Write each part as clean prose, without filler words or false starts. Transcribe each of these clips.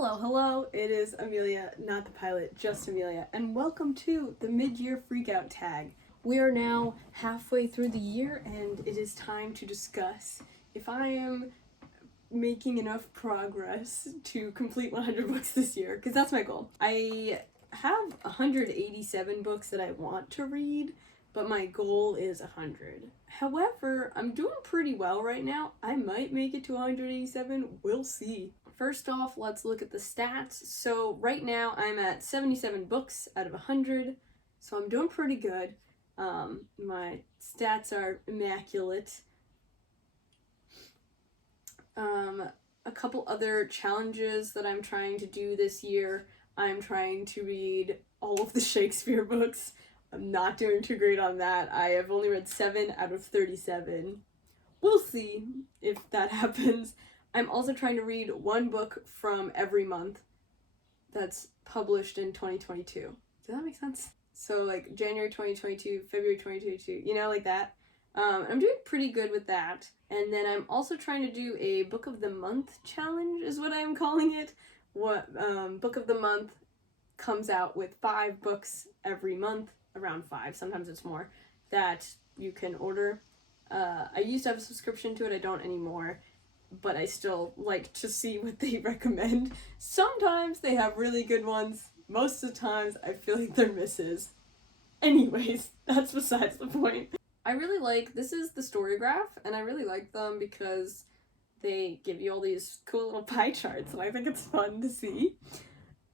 Hello, it is Amelia, not the pilot, just Amelia, and welcome to the mid-year freakout tag. We are now halfway through the year, and it is time to discuss if I am making enough progress to complete 100 books this year, because that's my goal. I have 187 books that I want to read, but my goal is 100. However, I'm doing pretty well right now. I might make it to 187, we'll see. First off, let's look at the stats. So right now I'm at 77 books out of 100, so I'm doing pretty good. My stats are immaculate. A couple other challenges that I'm trying to do this year. I'm trying to read all of the Shakespeare books. I'm not doing too great on that. I have only read 7 out of 37. We'll see if that happens. I'm also trying to read one book from every month that's published in 2022. Does that make sense? So like January 2022, February 2022, you know, like that. I'm doing pretty good with that. And then I'm also trying to do a book of the month challenge is what I'm calling it. Book of the month comes out with 5 books every month, around 5, sometimes it's more, that you can order. I used to have a subscription to it, I don't anymore, but I still like to see what they recommend. Sometimes they have really good ones, most of the times I feel like they're misses. Anyways, that's besides the point. I really like, this is the Storygraph, and I really like them because they give you all these cool little pie charts, and I think it's fun to see.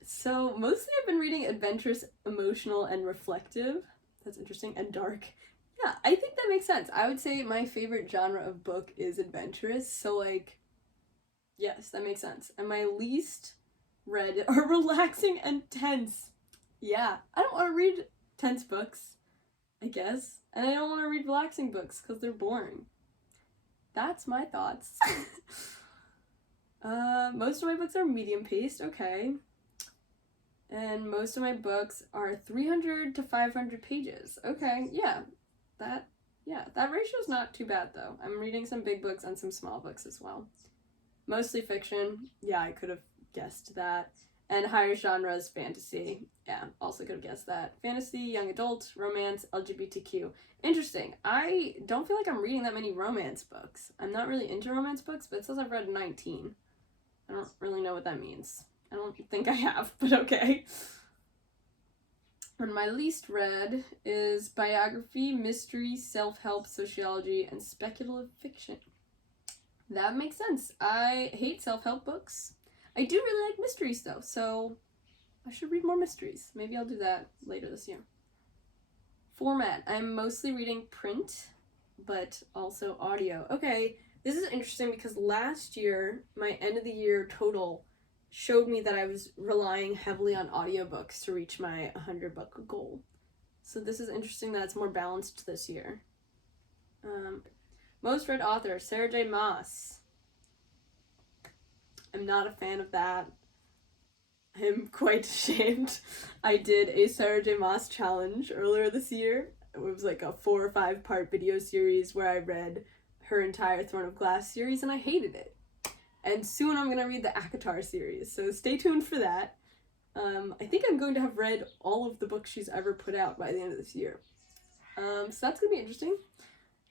So mostly I've been reading adventurous, emotional, and reflective. That's interesting, and dark. Yeah, I think that makes sense. I would say my favorite genre of book is adventurous, so like, yes, that makes sense. And my least read are relaxing and tense. Yeah, I don't want to read tense books, I guess. And I don't want to read relaxing books because they're boring. That's my thoughts. Most of my books are medium paced, okay. And most of my books are 300 to 500 pages. Okay, yeah. That ratio is not too bad though. I'm reading some big books and some small books as well. Mostly fiction. Yeah, I could have guessed that. And higher genres, fantasy. Yeah, also could have guessed that. Fantasy, young adult, romance, LGBTQ. Interesting. I don't feel like I'm reading that many romance books. I'm not really into romance books, but it says I've read 19. I don't really know what that means. I don't think I have, but okay. And my least read is biography, mystery, self-help, sociology, and speculative fiction. That makes sense. I hate self-help books. I do really like mysteries though, so I should read more mysteries. Maybe I'll do that later this year. Format. I'm mostly reading print, but also audio. Okay, this is interesting because last year, my end of the year total showed me that I was relying heavily on audiobooks to reach my 100 book goal. So this is interesting that it's more balanced this year. Most read author, Sarah J. Maas. I'm not a fan of that. I'm quite ashamed. I did a Sarah J. Maas challenge earlier this year. It was like a 4 or 5 part video series where I read her entire Throne of Glass series and I hated it. And soon I'm going to read the ACOTAR series, so stay tuned for that. I think I'm going to have read all of the books she's ever put out by the end of this year. So that's going to be interesting.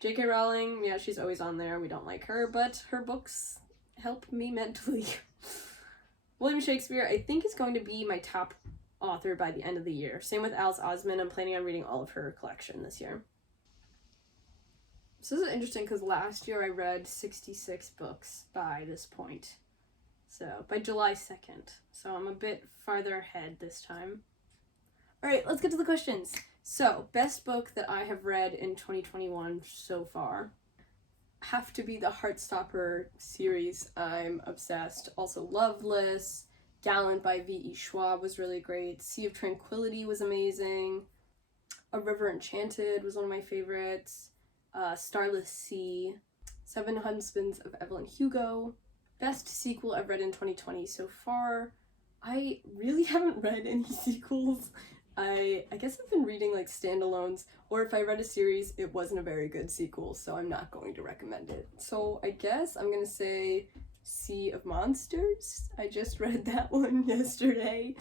J.K. Rowling, yeah, she's always on there. We don't like her, but her books help me mentally. William Shakespeare, I think, is going to be my top author by the end of the year. Same with Alice Oseman. I'm planning on reading all of her collection this year. So this is interesting because last year I read 66 books by this point. So, by July 2nd. So I'm a bit farther ahead this time. Alright, let's get to the questions. So, best book that I have read in 2021 so far. Have to be the Heartstopper series. I'm obsessed. Also Loveless. Gallant by V.E. Schwab was really great. Sea of Tranquility was amazing. A River Enchanted was one of my favorites. Starless Sea, 7 Husbands of Evelyn, Hugo. Best sequel I've read in 2020 so far. I really haven't read any sequels. I guess I've been reading like standalones, or if I read a series, it wasn't a very good sequel, so I'm not going to recommend it. So I guess I'm gonna say Sea of Monsters. I just read that one yesterday.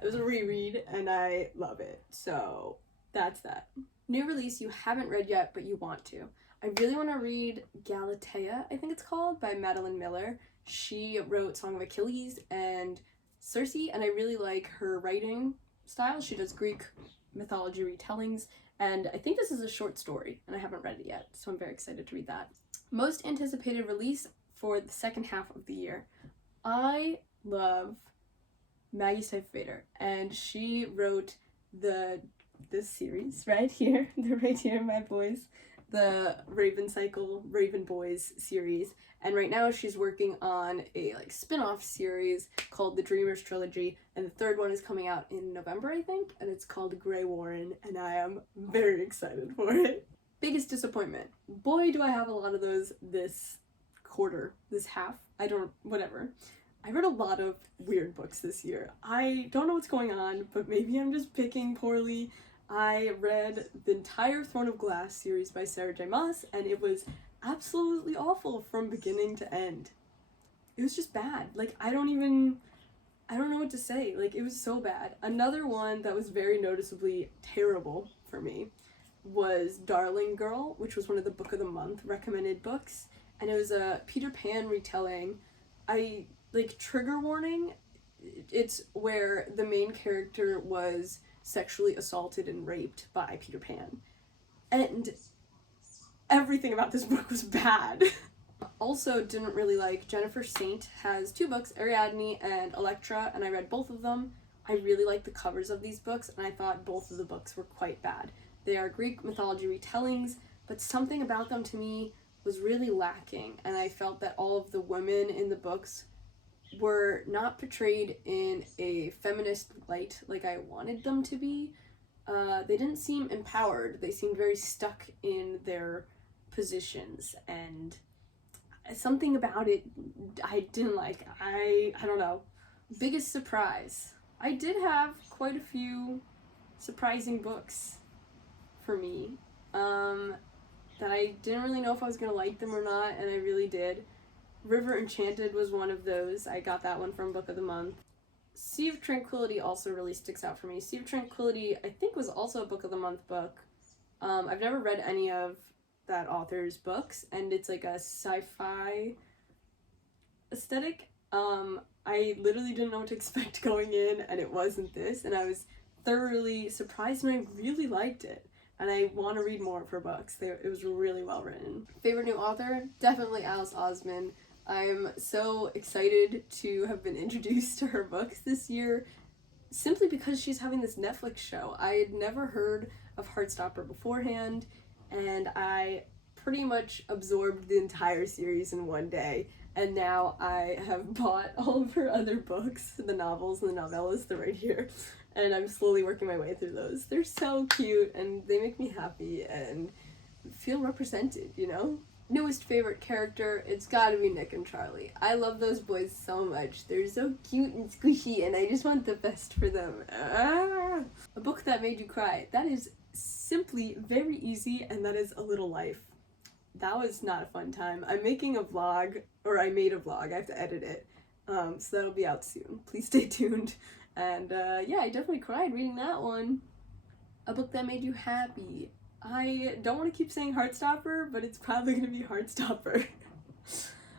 It was a reread and I love it. So that's that. New release you haven't read yet but you want to. I really want to read Galatea, I think it's called, by Madeline Miller. She wrote Song of Achilles and Circe, and I really like her writing style. She does Greek mythology retellings, and I think this is a short story, and I haven't read it yet, so I'm very excited to read that. Most anticipated release for the second half of the year. I love Maggie Stiefvater, and she wrote this series right here, they're right here, my boys, the Raven Cycle, Raven Boys series, and right now she's working on a like spin-off series called the Dreamers Trilogy, and the third one is coming out in November, I think, and it's called Greywarren, and I am very excited for it. Biggest disappointment. Boy, do I have a lot of those this quarter, this half. Whatever. I read a lot of weird books this year. I don't know what's going on, but maybe I'm just picking poorly. I read the entire Throne of Glass series by Sarah J. Maas, and it was absolutely awful from beginning to end. It was just bad. Like, I don't know what to say. Like, it was so bad. Another one that was very noticeably terrible for me was Darling Girl, which was one of the Book of the Month recommended books, and it was a Peter Pan retelling. Trigger warning, it's where the main character was sexually assaulted and raped by Peter Pan. And everything about this book was bad. Also didn't really like Jennifer Saint has 2 books, Ariadne and Elektra, and I read both of them. I really like the covers of these books, and I thought both of the books were quite bad. They are Greek mythology retellings, but something about them to me was really lacking, and I felt that all of the women in the books were not portrayed in a feminist light like I wanted them to be. They didn't seem empowered. They seemed very stuck in their positions, and something about it I didn't like. I don't know. Biggest surprise. I did have quite a few surprising books for me that I didn't really know if I was gonna like them or not, and I really did. River Enchanted was one of those. I got that one from Book of the Month. Sea of Tranquility also really sticks out for me. Sea of Tranquility, I think, was also a Book of the Month book. I've never read any of that author's books, and it's like a sci-fi aesthetic. I literally didn't know what to expect going in, and it wasn't this, and I was thoroughly surprised, and I really liked it. And I want to read more of her books. It was really well written. Favorite new author? Definitely Alice Oseman. I'm so excited to have been introduced to her books this year, simply because she's having this Netflix show. I had never heard of Heartstopper beforehand, and I pretty much absorbed the entire series in one day, and now I have bought all of her other books, the novels and the novellas, they're right here, and I'm slowly working my way through those. They're so cute, and they make me happy and feel represented, you know? Newest favorite character, it's gotta be Nick and Charlie. I love those boys so much. They're so cute and squishy, and I just want the best for them. A book that made you cry. That is simply very easy, and that is A Little Life. That was not a fun time. I'm making a vlog, or I made a vlog, I have to edit it, so that'll be out soon. Please stay tuned. And yeah, I definitely cried reading that one. A book that made you happy. I don't want to keep saying Heartstopper, but it's probably going to be Heartstopper.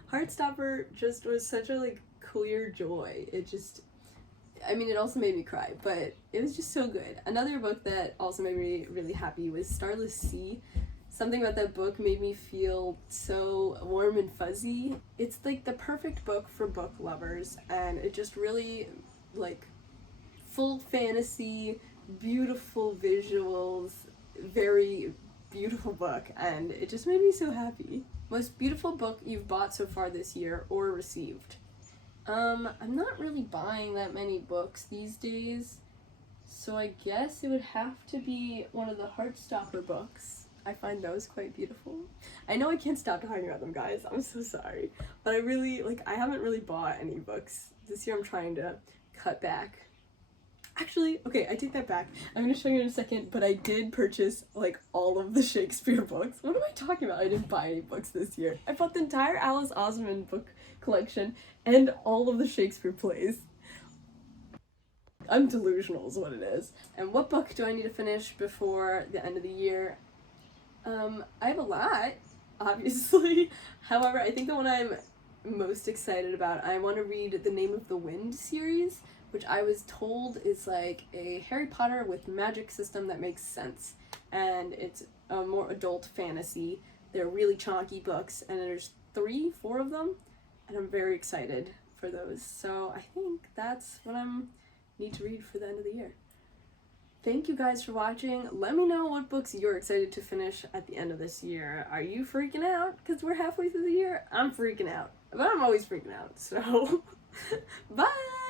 Heartstopper just was such a clear joy. It also made me cry, but it was just so good. Another book that also made me really happy was Starless Sea. Something about that book made me feel so warm and fuzzy. It's the perfect book for book lovers, and it just really full fantasy, beautiful visuals, very beautiful book, and it just made me so happy. Most beautiful book you've bought so far this year or received? I'm not really buying that many books these days, so I guess it would have to be one of the Heartstopper books. I find those quite beautiful. I know I can't stop talking about them, guys. I'm so sorry. But I haven't really bought any books. This year I'm trying to cut back. Actually, okay, I take that back. I'm gonna show you in a second, but I did purchase, like, all of the Shakespeare books. What am I talking about? I didn't buy any books this year. I bought the entire Alice Oseman book collection and all of the Shakespeare plays. I'm delusional is what it is. And what book do I need to finish before the end of the year? I have a lot, obviously. However, I think the one I'm most excited about, I want to read The Name of the Wind series, which I was told is like a Harry Potter with magic system that makes sense. And it's a more adult fantasy. They're really chunky books, and there's 4 of them, and I'm very excited for those. So I think that's what I'm need to read for the end of the year. Thank you guys for watching. Let me know what books you're excited to finish at the end of this year. Are you freaking out? Because we're halfway through the year. I'm freaking out. But I'm always freaking out. So, bye!